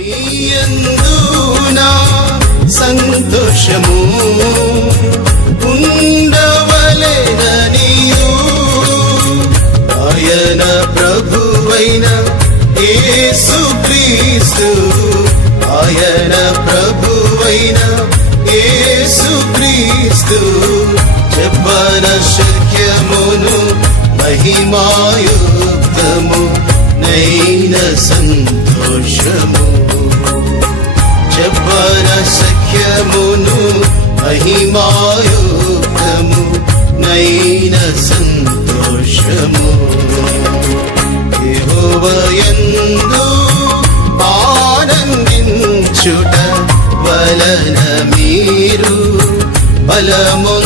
మీయందు నా సంతోషము ఉండవలెననియు ఆయన ప్రభువైన యేసుక్రీస్తు ఆయన ప్రభువైన యేసుక్రీస్తు చెప్పన శక్యమును మహిమాయుక్తము నైన సంతోషము చెప్పన శక్యమును మహిమాయుక్తము నైన సంతోషము యెహోవాయందు ఆనందించుట వలన మీరు బలము